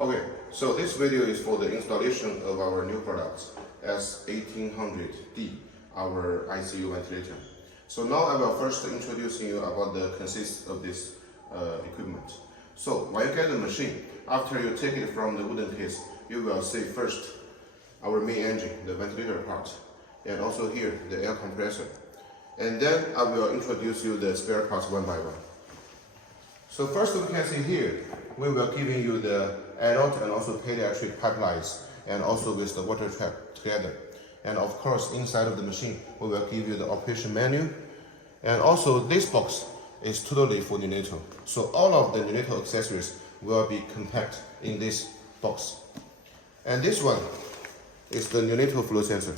Okay, so this video is for the installation of our new products, S1800D, our ICU ventilator. So now I will first introduce you about the consists of this equipment. So when you get the machine, after you take it from the wooden case, you will see first our main engine, the ventilator part, and also here the air compressor. And then I will introduce you the spare parts one by one. So first we can see here, we will giving you the adult and also pediatric pipelines, and also with the water trap together. And of course, inside of the machine, we will give you the operation menu. And also this box is totally for neonatal. So all of the neonatal accessories will be compact in this box. And this one is the neonatal flow sensor.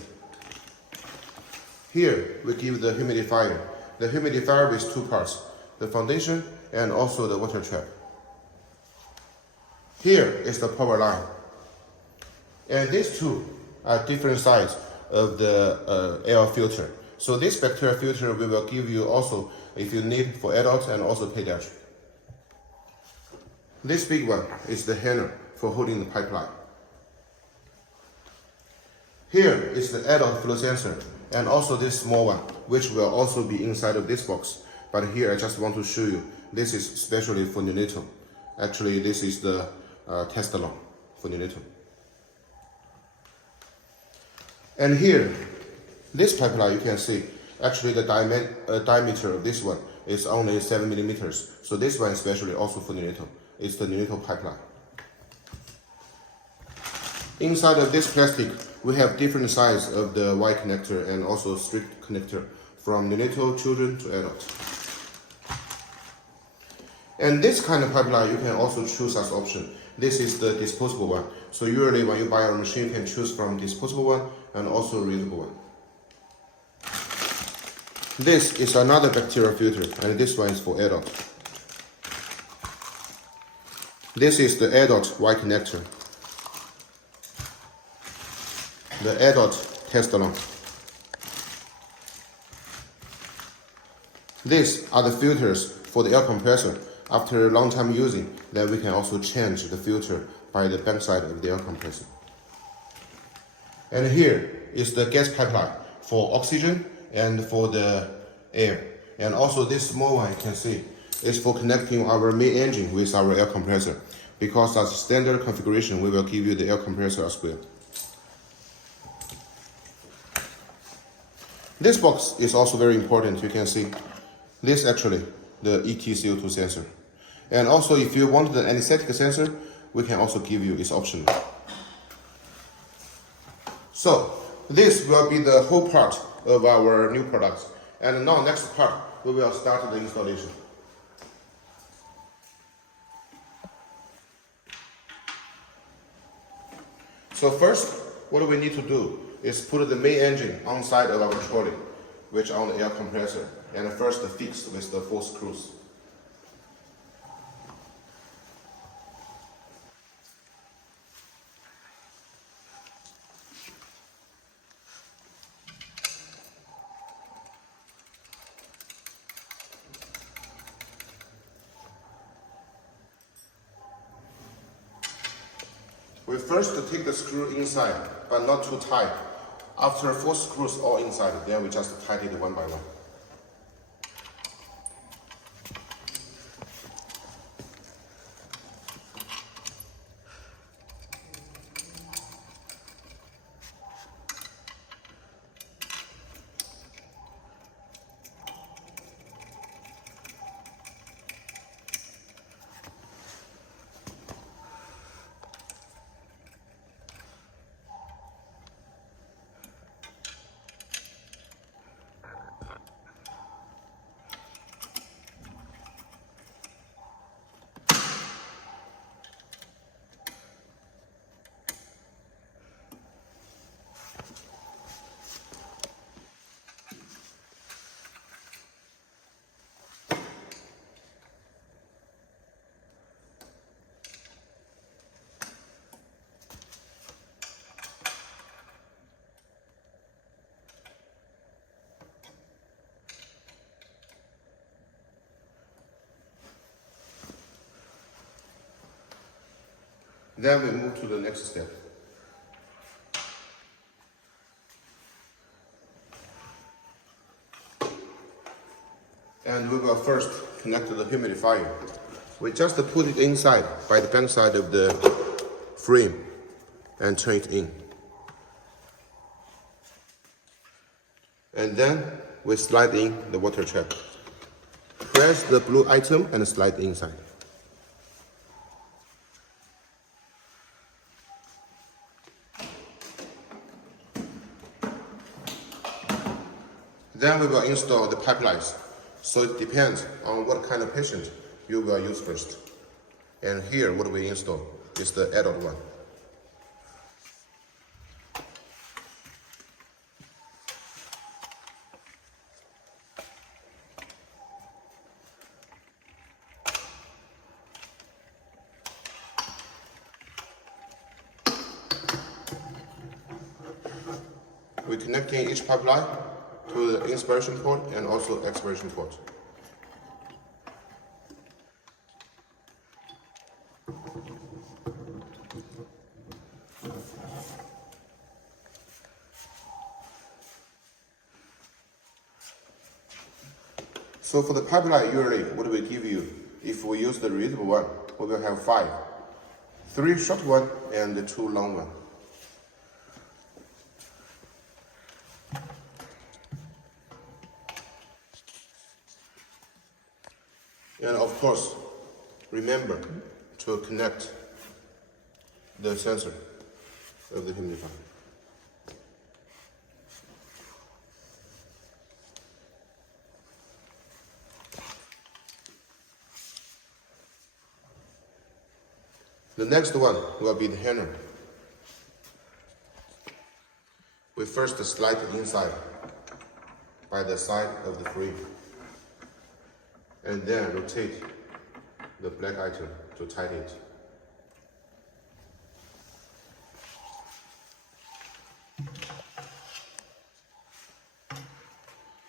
Here we give the humidifier. The humidifier with two parts, the foundation and also the water trap. Here is the power line. And these two are different size of the air filter. So this bacteria filter we will give you also if you need for adults and also pediatric. This big one is the handle for holding the pipeline. Here is the adult flow sensor and also this small one, which will also be inside of this box. But here I just want to show you, this is especially for neonatal. Actually, this is the test along for neonatal. And here, this pipeline you can see, actually the diameter of this one is only 7 millimeters. So this one especially also for neonatal. It's the neonatal pipeline. Inside of this plastic, we have different size of the Y connector and also strict connector from neonatal children to adults. And this kind of pipeline you can also choose as option. This is the disposable one. So usually when you buy a machine, you can choose from disposable one and also reusable one. This is another bacterial filter, and this one is for adult. This is the adult Y connector. The adult test along. These are the filters for the air compressor. After a long time using, then we can also change the filter by the backside of the air compressor. And here is the gas pipeline for oxygen and for the air. And also this small one you can see is for connecting our main engine with our air compressor. Because as standard configuration, we will give you the air compressor as well. This box is also very important. You can see this actually the ET-CO2 sensor. And also if you want the anesthetic sensor, we can also give you, it's optional. So this will be the whole part of our new products. And now next part, we will start the installation. So first, what we need to do is put the main engine on side of our trolley, which on the air compressor, and first fix with the 4 screws. We first take the screw inside, but not too tight. After 4 screws all inside, then we just tighten it one by one. Then we move to the next step. And we will first connect to the humidifier. We just put it inside by the back side of the frame and turn it in. And then we slide in the water trap. Press the blue item and slide inside. Then we will install the pipelines. So it depends on what kind of patient you will use first. And here what we install is the adult one. We're connecting each pipeline to the inspiration port and also expiration port. So for the pipeline, usually what we give you, if we use the reusable one, we will have 5. 3 short one and 2 long one. And of course, remember to connect the sensor of the humidifier. The next one will be the handle. We first slide it inside by the side of the frame, and then rotate the black item to tighten it.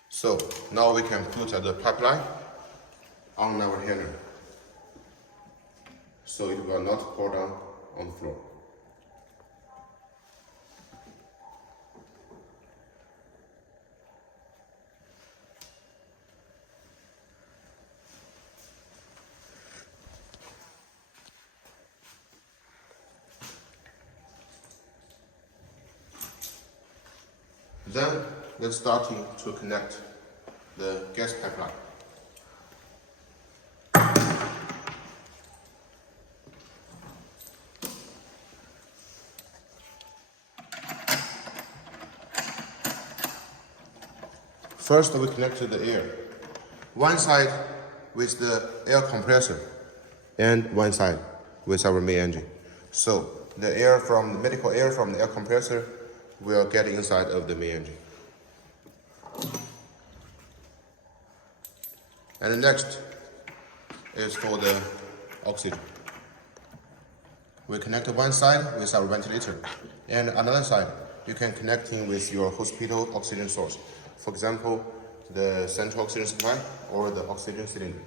So now we can put the pipeline on our handle, so it will not pour down on the floor. Then let's start to connect the gas pipeline. First, we connect to the air. One side with the air compressor and one side with our main engine. So the air from the medical air from the air compressor will get inside of the main engine. And the next is for the oxygen. We connect one side with our ventilator, and another side you can connect in with your hospital oxygen source. For example, the central oxygen supply or the oxygen cylinder.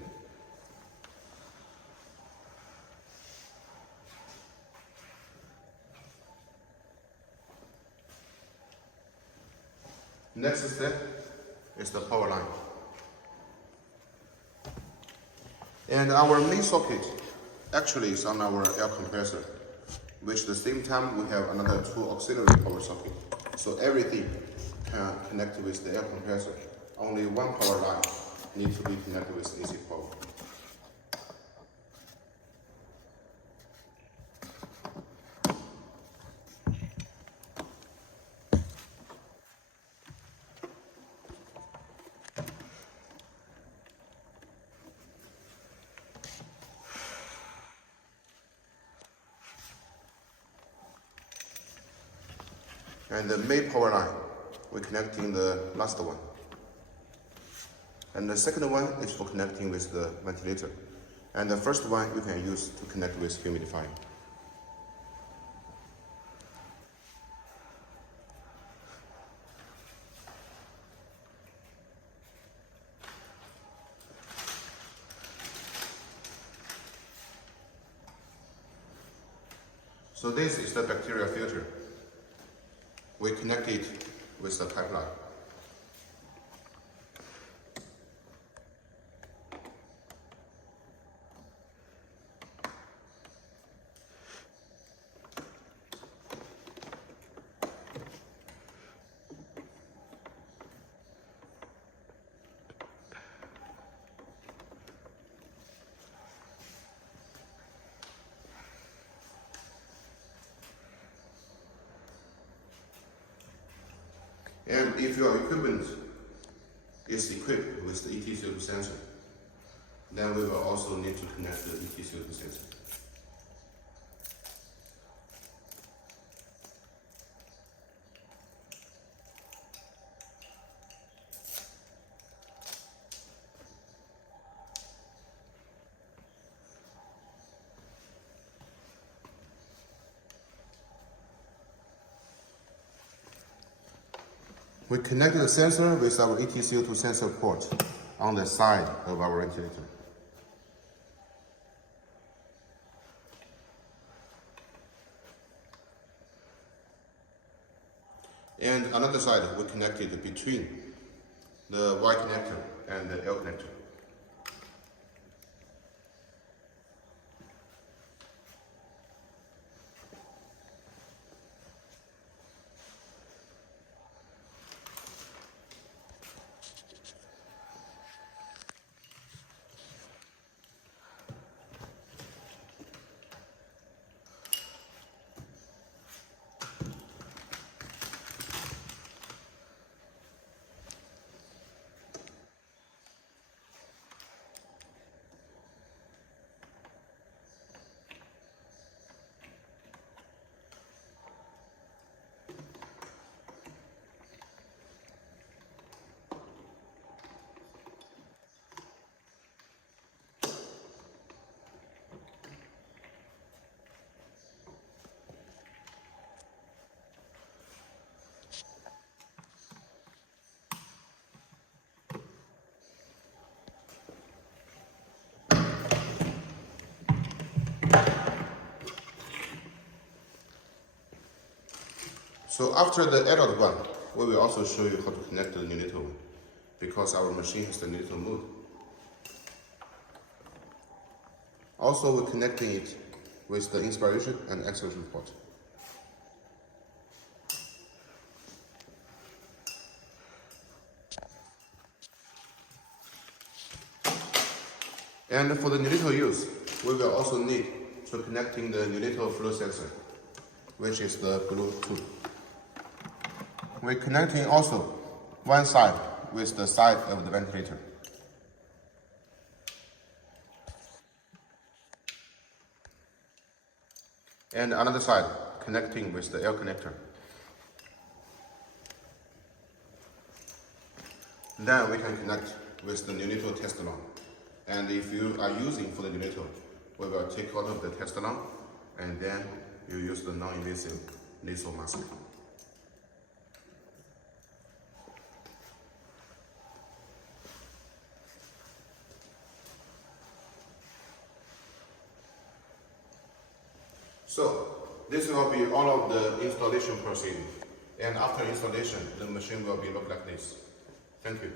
Next step is the power line. And our main socket actually is on our air compressor, which at the same time we have another 2 auxiliary power sockets. So everything can connect with the air compressor. Only one power line needs to be connected with AC power. And the main power line, we're connecting the last one. And the second one is for connecting with the ventilator. And the first one you can use to connect with humidifier. So this is the bacteria filter. We connect it with the pipeline. And if your equipment is equipped with the ET02 sensor, then we will also need to connect the ET02 sensor. We connect the sensor with our ET02 sensor port on the side of our ventilator. And another side we connected between the Y connector and the L connector. So after the adult one, we will also show you how to connect the neonatal one, because our machine has the neonatal mode. Also, we're connecting it with the inspiration and expiration port. And for the neonatal use, we will also need to connecting the neonatal flow sensor, which is the blue tube. We're connecting also one side with the side of the ventilator. And another side connecting with the L connector. Then we can connect with the neonatal test alarm. And if you are using for the neonatal, we will take out of the test alarm and then you use the non-invasive nasal mask. So this will be all of the installation procedure. And after installation, the machine will be look like this. Thank you.